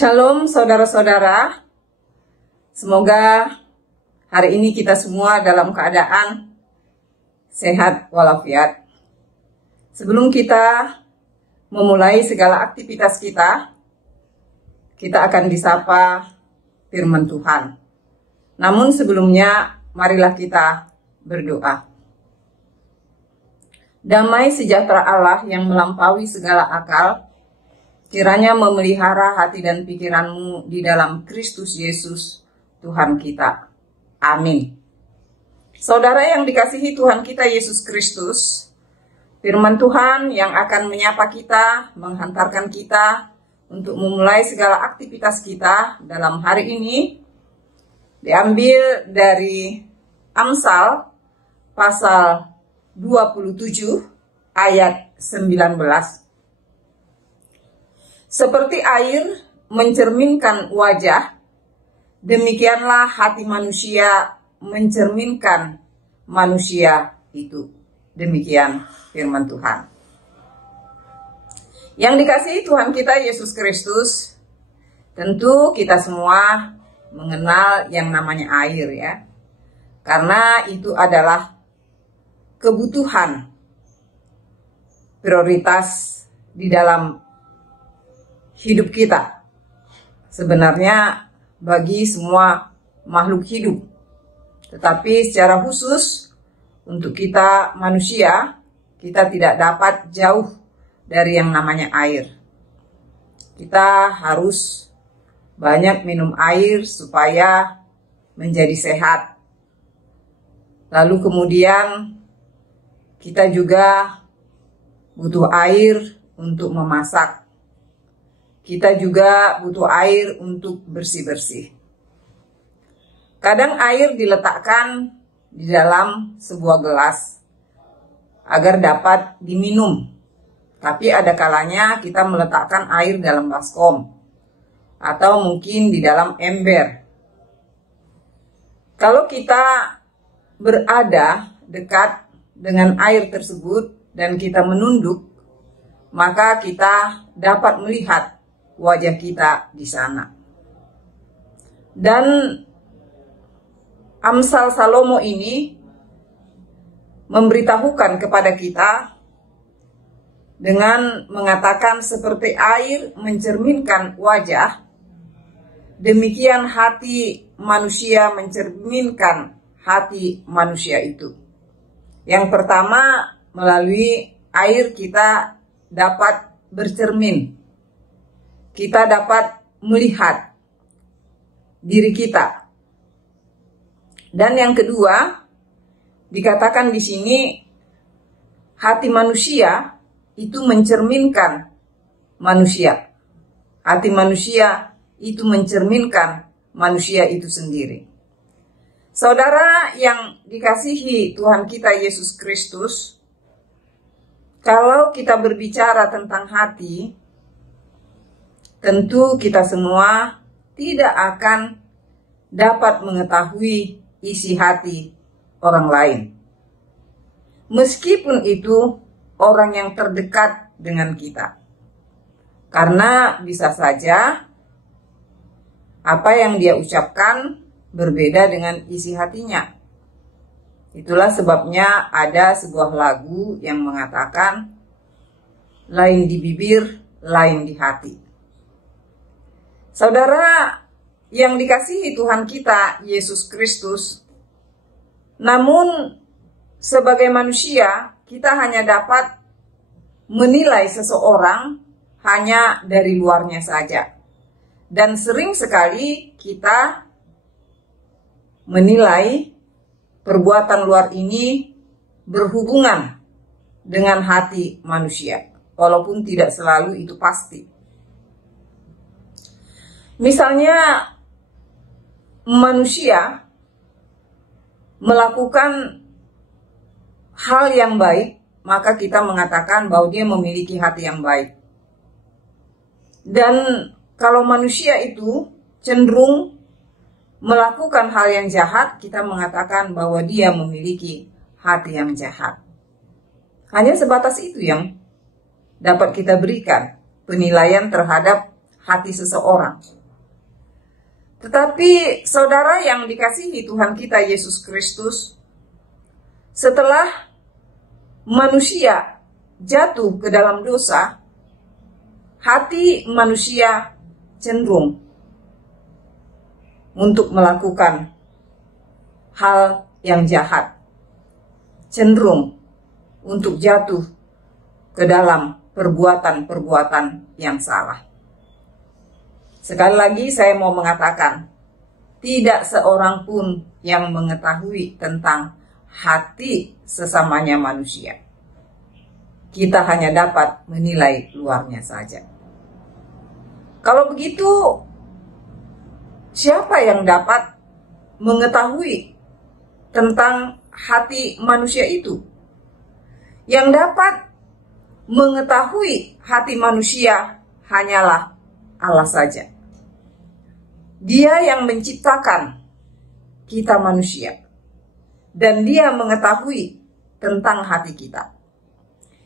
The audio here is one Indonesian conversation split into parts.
Shalom saudara-saudara, semoga hari ini kita semua dalam keadaan sehat walafiat. Sebelum kita memulai segala aktivitas kita akan disapa firman Tuhan. Namun sebelumnya, marilah kita berdoa. Damai sejahtera Allah yang melampaui segala akal, kiranya memelihara hati dan pikiranmu di dalam Kristus Yesus, Tuhan kita. Amin. Saudara yang dikasihi Tuhan kita Yesus Kristus, firman Tuhan yang akan menyapa kita, menghantarkan kita untuk memulai segala aktivitas kita dalam hari ini, diambil dari Amsal pasal 27 ayat 19. Seperti air mencerminkan wajah, demikianlah hati manusia mencerminkan manusia itu. Demikian firman Tuhan. Yang dikasihi Tuhan kita Yesus Kristus, tentu kita semua mengenal yang namanya air ya. Karena itu adalah kebutuhan prioritas di dalam hidup kita. Sebenarnya bagi semua makhluk hidup. Tetapi secara khusus untuk kita manusia, kita tidak dapat jauh dari yang namanya air. Kita harus banyak minum air supaya menjadi sehat. Lalu kemudian kita juga butuh air untuk memasak. Kita juga butuh air untuk bersih-bersih. Kadang air diletakkan di dalam sebuah gelas agar dapat diminum. Tapi ada kalanya kita meletakkan air dalam baskom atau mungkin di dalam ember. Kalau kita berada dekat dengan air tersebut dan kita menunduk, maka kita dapat melihat wajah kita di sana. Dan Amsal Salomo ini memberitahukan kepada kita dengan mengatakan seperti air mencerminkan wajah, demikian hati manusia mencerminkan hati manusia itu. Yang pertama, melalui air kita dapat bercermin. Kita dapat melihat diri kita. Dan yang kedua, dikatakan di sini hati manusia itu mencerminkan manusia. Hati manusia itu mencerminkan manusia itu sendiri. Saudara yang dikasihi Tuhan kita Yesus Kristus, kalau kita berbicara tentang hati, tentu kita semua tidak akan dapat mengetahui isi hati orang lain. Meskipun itu orang yang terdekat dengan kita. Karena bisa saja apa yang dia ucapkan berbeda dengan isi hatinya. Itulah sebabnya ada sebuah lagu yang mengatakan, lain di bibir, lain di hati. Saudara yang dikasihi Tuhan kita Yesus Kristus, namun sebagai manusia kita hanya dapat menilai seseorang hanya dari luarnya saja. Dan sering sekali kita menilai perbuatan luar ini berhubungan dengan hati manusia, walaupun tidak selalu itu pasti. Misalnya manusia melakukan hal yang baik, maka kita mengatakan bahwa dia memiliki hati yang baik. Dan kalau manusia itu cenderung melakukan hal yang jahat, kita mengatakan bahwa dia memiliki hati yang jahat. Hanya sebatas itu yang dapat kita berikan penilaian terhadap hati seseorang. Tetapi saudara yang dikasihi Tuhan kita Yesus Kristus, setelah manusia jatuh ke dalam dosa, hati manusia cenderung untuk melakukan hal yang jahat, cenderung untuk jatuh ke dalam perbuatan-perbuatan yang salah. Sekali lagi saya mau mengatakan, tidak seorang pun yang mengetahui tentang hati sesamanya manusia. Kita hanya dapat menilai luarnya saja. Kalau begitu, siapa yang dapat mengetahui tentang hati manusia itu? Yang dapat mengetahui hati manusia hanyalah Allah saja. Dia yang menciptakan kita manusia. Dan dia mengetahui tentang hati kita.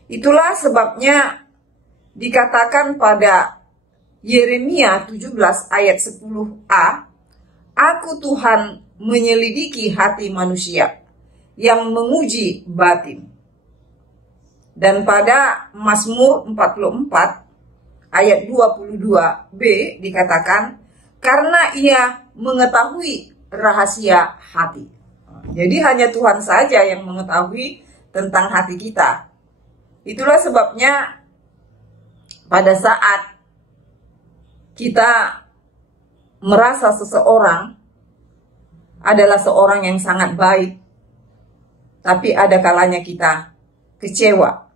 Itulah sebabnya dikatakan pada Yeremia 17 ayat 10a, Aku Tuhan menyelidiki hati manusia yang menguji batin. Dan pada Mazmur 44 ayat 22b dikatakan, karena ia mengetahui rahasia hati. Jadi hanya Tuhan saja yang mengetahui tentang hati kita. Itulah sebabnya pada saat kita merasa seseorang adalah seorang yang sangat baik, tapi ada kalanya kita kecewa.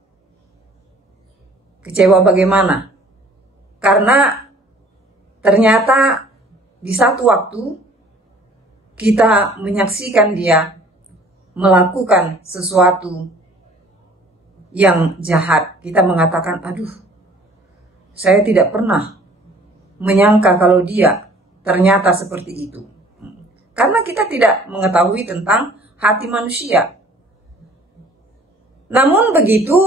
Kecewa bagaimana? Karena ternyata di satu waktu kita menyaksikan dia melakukan sesuatu yang jahat. Kita mengatakan, aduh, saya tidak pernah menyangka kalau dia ternyata seperti itu. Karena kita tidak mengetahui tentang hati manusia. Namun begitu,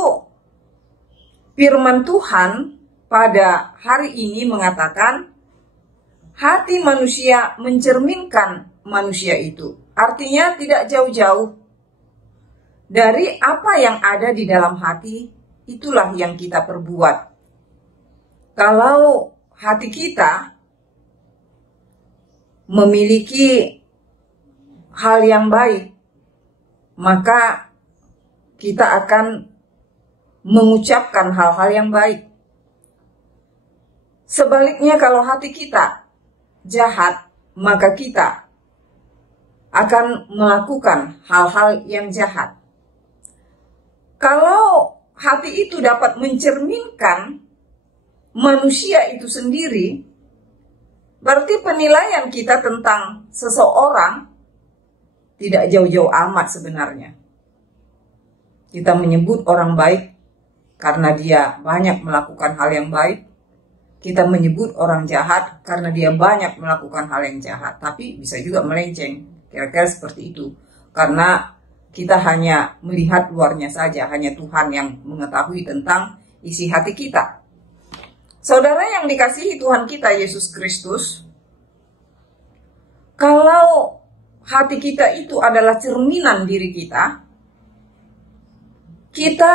firman Tuhan pada hari ini mengatakan, hati manusia mencerminkan manusia itu. Artinya tidak jauh-jauh dari apa yang ada di dalam hati, itulah yang kita perbuat. Kalau hati kita memiliki hal yang baik, maka kita akan mengucapkan hal-hal yang baik. Sebaliknya kalau hati kita jahat, maka kita akan melakukan hal-hal yang jahat. Kalau hati itu dapat mencerminkan manusia itu sendiri, berarti penilaian kita tentang seseorang tidak jauh-jauh amat sebenarnya. Kita menyebut orang baik karena dia banyak melakukan hal yang baik. Kita menyebut orang jahat karena dia banyak melakukan hal yang jahat. Tapi bisa juga melenceng, kira-kira seperti itu. Karena kita hanya melihat luarnya saja, hanya Tuhan yang mengetahui tentang isi hati kita. Saudara yang dikasihi Tuhan kita Yesus Kristus, kalau hati kita itu adalah cerminan diri kita, kita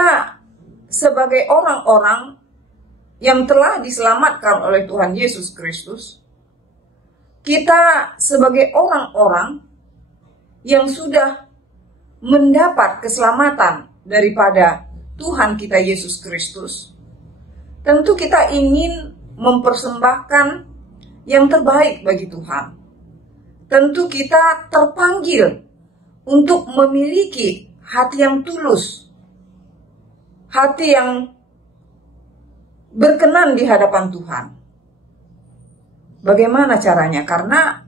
sebagai orang-orang yang telah diselamatkan oleh Tuhan Yesus Kristus, kita sebagai orang-orang yang sudah mendapat keselamatan daripada Tuhan kita Yesus Kristus, tentu kita ingin mempersembahkan yang terbaik bagi Tuhan. Tentu kita terpanggil untuk memiliki hati yang tulus, hati yang berkenan di hadapan Tuhan. Bagaimana caranya? Karena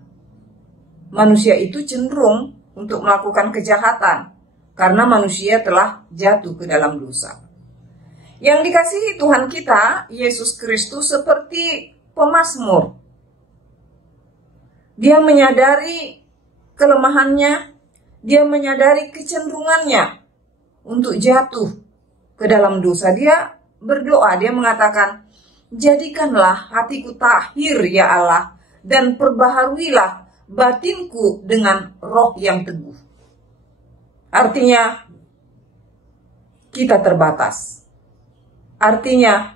manusia itu cenderung untuk melakukan kejahatan, karena manusia telah jatuh ke dalam dosa. Yang dikasihi Tuhan kita, Yesus Kristus, seperti pemazmur. Dia menyadari kelemahannya, dia menyadari kecenderungannya untuk jatuh ke dalam dosa. Dia berdoa, dia mengatakan, jadikanlah hatiku tahir ya Allah, dan perbaharuilah batinku dengan roh yang teguh. Artinya, kita terbatas. Artinya,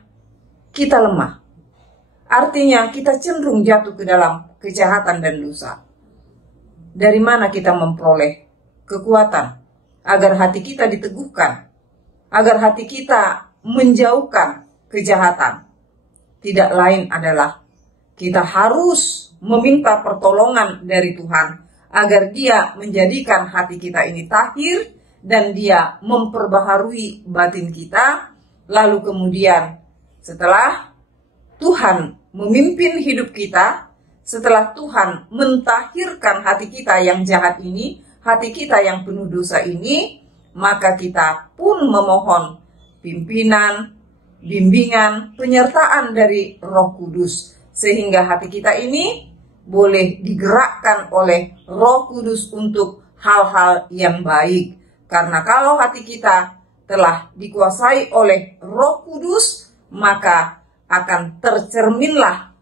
kita lemah. Artinya, kita cenderung jatuh ke dalam kejahatan dan dosa. Dari mana kita memperoleh kekuatan agar hati kita diteguhkan, agar hati kita menjauhkan kejahatan? Tidak lain adalah kita harus meminta pertolongan dari Tuhan agar Dia menjadikan hati kita ini tahir dan Dia memperbaharui batin kita. Lalu kemudian setelah Tuhan memimpin hidup kita, setelah Tuhan mentahirkan hati kita yang jahat ini, hati kita yang penuh dosa ini, maka kita pun memohon pimpinan, bimbingan, penyertaan dari Roh Kudus, sehingga hati kita ini boleh digerakkan oleh Roh Kudus untuk hal-hal yang baik. Karena kalau hati kita telah dikuasai oleh Roh Kudus, maka akan tercerminlah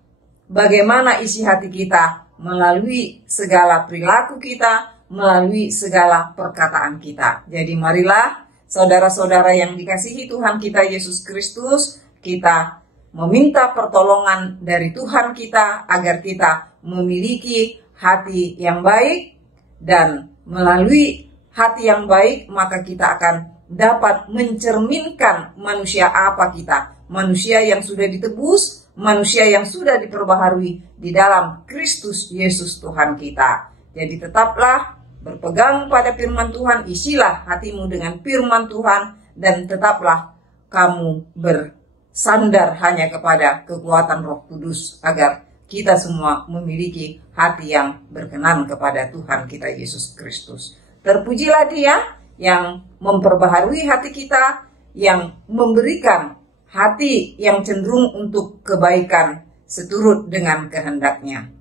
bagaimana isi hati kita melalui segala perilaku kita, melalui segala perkataan kita. Jadi marilah saudara-saudara yang dikasihi Tuhan kita Yesus Kristus, kita meminta pertolongan dari Tuhan kita agar kita memiliki hati yang baik, dan melalui hati yang baik maka kita akan dapat mencerminkan manusia apa kita, manusia yang sudah ditebus, manusia yang sudah diperbaharui di dalam Kristus Yesus Tuhan kita. Jadi tetaplah berpegang pada firman Tuhan, isilah hatimu dengan firman Tuhan, dan tetaplah kamu bersandar hanya kepada kekuatan Roh Kudus agar kita semua memiliki hati yang berkenan kepada Tuhan kita Yesus Kristus. Terpujilah Dia yang memperbaharui hati kita, yang memberikan hati yang cenderung untuk kebaikan seturut dengan kehendak-Nya.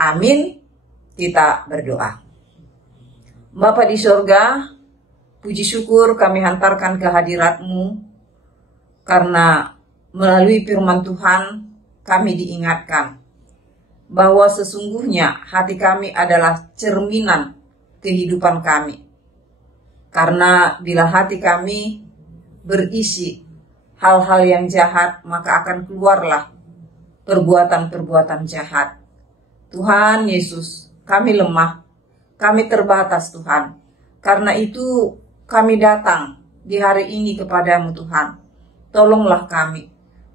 Amin. Kita berdoa. Bapa di sorga, puji syukur kami hantarkan ke hadirat-Mu, karena melalui firman Tuhan kami diingatkan bahwa sesungguhnya hati kami adalah cerminan kehidupan kami. Karena bila hati kami berisi hal-hal yang jahat, maka akan keluarlah perbuatan-perbuatan jahat. Tuhan Yesus, kami lemah, kami terbatas Tuhan. Karena itu kami datang di hari ini kepadamu Tuhan. Tolonglah kami,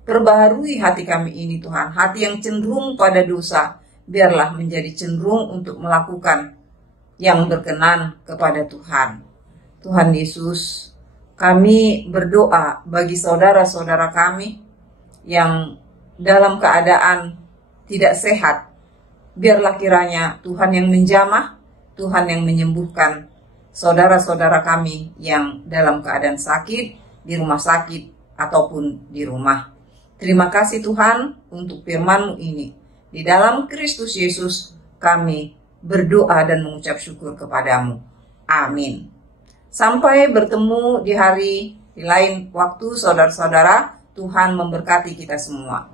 perbaharui hati kami ini Tuhan. Hati yang cenderung pada dosa, biarlah menjadi cenderung untuk melakukan yang berkenan kepada Tuhan. Tuhan Yesus, kami berdoa bagi saudara-saudara kami yang dalam keadaan tidak sehat. Biarlah kiranya Tuhan yang menjamah, Tuhan yang menyembuhkan saudara-saudara kami yang dalam keadaan sakit, di rumah sakit, ataupun di rumah. Terima kasih Tuhan untuk firman-Mu ini. Di dalam Kristus Yesus kami berdoa dan mengucap syukur kepadamu. Amin. Sampai bertemu di lain waktu, saudara-saudara. Tuhan memberkati kita semua.